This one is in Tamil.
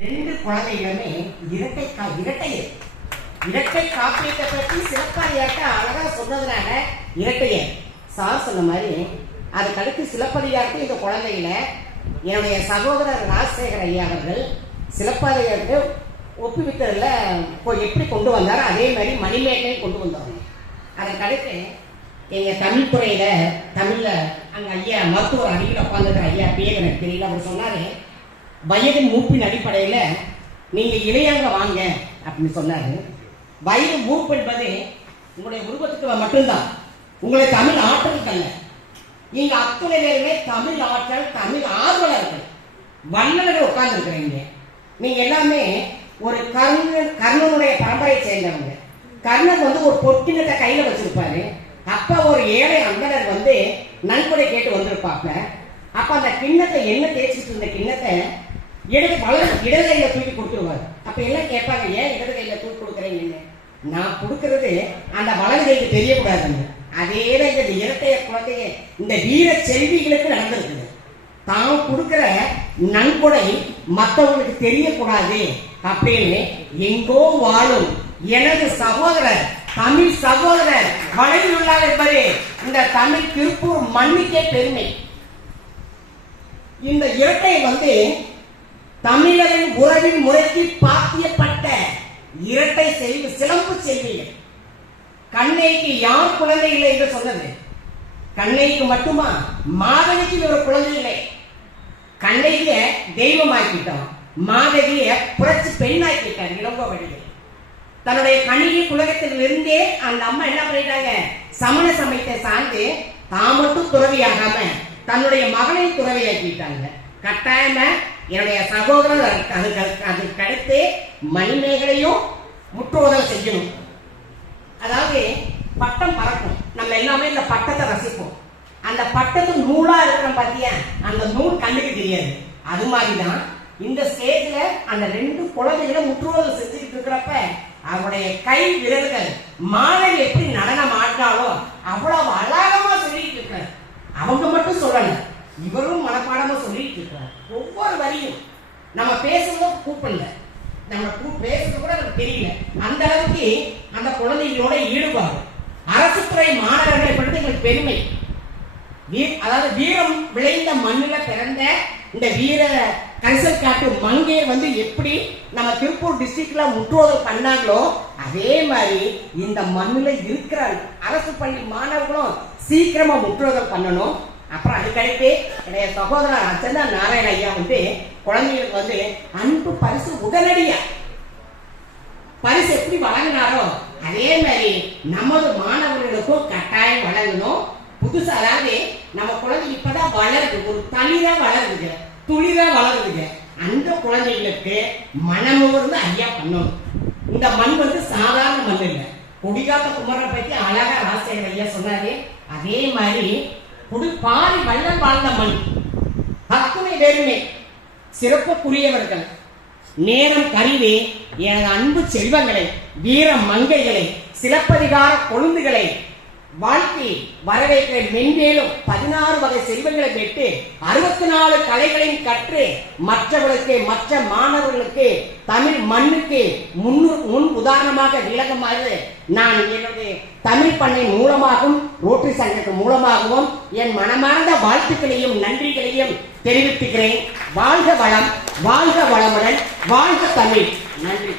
ரெண்டு குழந்தைகளுமே இரட்டை காப்பீட்டை பற்றி சிலப்பதிகாரத்தை அழகா சொன்னதுனால இரட்டையர் சார் சொன்ன மாதிரி அதுக்கடுத்து சிலப்பதிகாரத்தை இந்த குழந்தைகளை என்னுடைய சகோதரர் ராஜசேகர் ஐயா அவர்கள் சிலப்பதிகாரத்தை ஒப்புவித்ததில் எப்படி கொண்டு வந்தாரோ அதே மாதிரி மணிமேகலையும் கொண்டு வந்தாங்க. அதற்கடுத்து எங்கள் தமிழ் துறையில் தமிழில் அங்கே ஐயா மருத்துவர் அடியில் உட்காந்துருக்கிற ஐயா பேர் எனக்கு தெரியல. அவர் சொன்னார், வயது மூப்பின் அடிப்படையில் நீங்கள் இளையங்க வாங்க அப்படின்னு சொன்னார். வயது மூப்பு என்பது உங்களுடைய உருவத்துக்கு மட்டும்தான், உங்களை தமிழ் ஆற்றலுக்கு அல்ல. இங்கே அத்துணை பேருமே தமிழ் ஆற்றல் தமிழ் ஆர்வலர்கள் வல்லவர்கள் உட்கார்ந்துருக்கிறீங்க. நீங்கள் எல்லாமே ஒரு கர்ணனுடைய பரம்பரையை சேர்ந்தவங்க. கர்ணன் ஒரு பொற்கிணத்தை கையில் வச்சிருப்பாரு. அப்போ ஒரு ஏழை அந்தனர் நன்கொடை கேட்டு வந்திருப்பாங்க. அப்போ அந்த கிண்ணத்தை என்ன தேய்ச்சிட்டு இருந்த கிண்ணத்தை இடது கையில தூக்கி கொடுத்துருவாரு. அப்ப எல்லாம் கேட்பாங்க, ஏன் இடது கையில தூக்கி கொடுக்குறீங்கன்னு. நான் கொடுக்கறது அந்த வலது கைக்கு தெரியக்கூடாதுங்க. அதே இந்த இரட்டைய குழந்தைய இந்த வீர செல்விகளுக்கு நடந்திருக்குது. தான் கொடுக்கிற நன்கொடை மற்றவங்களுக்கு தெரியக்கூடாது அப்படின்னு எங்கோ வாழும் எனது சகோதரர் தமிழ் சகோதரர் வளைவில் உள்ளார் என்பது இந்த தமிழ் திருப்பூர் மண்ணுக்கே பெருமை. இந்த இரட்டை தமிழரின் உறவின் முறைக்கு பாத்தியப்பட்ட இரட்டை செல்வி சிலம்பு செல்விகள். கண்ணைக்கு யார் குழந்தை இல்லை என்று சொன்னது? கண்ணைக்கு மட்டுமா? மாதவிக்கு ஒரு குழந்தை இல்லை. கண்ணைய தெய்வமாக்கிட்டோம், மாதவிய புரட்சி பெண்ணாக்கிட்டார் இளங்கோவடிகள். தன்னுடைய கணிகை குலகத்தில் இருந்தே அந்த அம்மா என்ன பண்ணிட்டாங்க, சமண சமயத்தை சார்ந்து தான் மட்டும் துறவியாகாம தன்னுடைய மகனை துறவியாக்கிட்டாங்க. கட்டாயமா என்னுடைய சகோதரர் அதுக்கு அடுத்து மணிமேகலையும் முற்றுவதல் செய்யணும். அதாவது பட்டம் பறக்கும், நம்ம எல்லாமே இந்த பட்டத்தை ரசிப்போம். அந்த பட்டத்து நூலா இருக்கிற பாத்தியா, அந்த நூல் கண்ணுக்கு தெரியாது. அது மாதிரிதான் இந்த ஸ்டேஜ்ல அந்த ரெண்டு குழந்தைகளும் முற்றுவதல் செஞ்சுக்கிட்டு இருக்கிறப்ப அவருடைய கை விரல்கள் மாணவி எப்படி நடனம் ஆடினாலோ அவ்வளவு அழகமா சொல்லிட்டு இருக்காரு. அவங்க மட்டும் சொல்லல, இவரும் மனப்பாடமா சொல்லிட்டு இருக்கிறார். ஒவ்வொரு வரியும் நம்ம பேசுறதும் கூப்பிடல, நம்ம பேசுறது கூட நமக்கு தெரியல. அந்த அளவுக்கு அந்த குழந்தைகளோட ஈடுபாடு. அரசு துறை மாணவர்களை பற்றி எங்களுக்கு பெருமை. அதாவது வீரம் விளைந்த மண்ணுல பிறந்த இந்த வீர கரிசல் காட்டு மங்கை எப்படி நம்ம திருப்பூர் டிஸ்ட்ரிக்ட்ல முற்றுவதல் பண்ணாங்களோ அதே மாதிரி இந்த மண்ணுல இருக்கிற அரசு பள்ளி மாணவர்களும் சீக்கிரமா முற்றுவதல் பண்ணணும். அப்புறம் அதுக்கடுத்து என்னுடைய சகோதரர் அச்சந்தா நாராயண ஐயா குழந்தைகளுக்கு அன்பு பரிசு உடனடியா பரிசு எப்படி வழங்கினாரோ அதே மாதிரி நமது மாணவர்களுக்கும் கட்டாயம் வழங்கணும். புதுசா அதாவது நம்ம குழந்தை இப்பதான் வளருது, ஒரு தளிரா வளருதுங்க, துளிரா வளருதுங்க. அந்த குழந்தைகளுக்கு மனமுகர்ந்து ஐயா பண்ணணும். இந்த மண் சாதாரண மண் இல்லை. கொடிகாத்த குமரனை பற்றி அழகா ராஜசேகர் ஐயா சொன்னாரு. அதே மாதிரி பாரி வள்ளல் வாழ்ந்த மண். அத்துணை பேருமே சிறப்புக்குரியவர்கள். நேரம் கருவி எனது அன்பு செல்வங்களை, வீர மங்கைகளை, சிலப்பதிகார கொழுந்துகளை வாழ்க்கை வரவேற்ற மென்மேலும் 16 வகை செல்வங்களை பெற்று 64 கலைகளையும் கற்று மற்றவர்களுக்கு மற்ற மாணவர்களுக்கு தமிழ் மண்ணுக்கு முன் உதாரணமாக விளக்கமாக நான் என்னுடைய தமிழ் பண்ணை மூலமாகவும் ரோட்டரி சங்கத்தின் மூலமாகவும் என் மனமார்ந்த வாழ்த்துக்களையும் நன்றிகளையும் தெரிவித்துக்கிறேன். வாழ்க வளம், வாழ்க வளமுடன், வாழ்க தமிழ். நன்றி.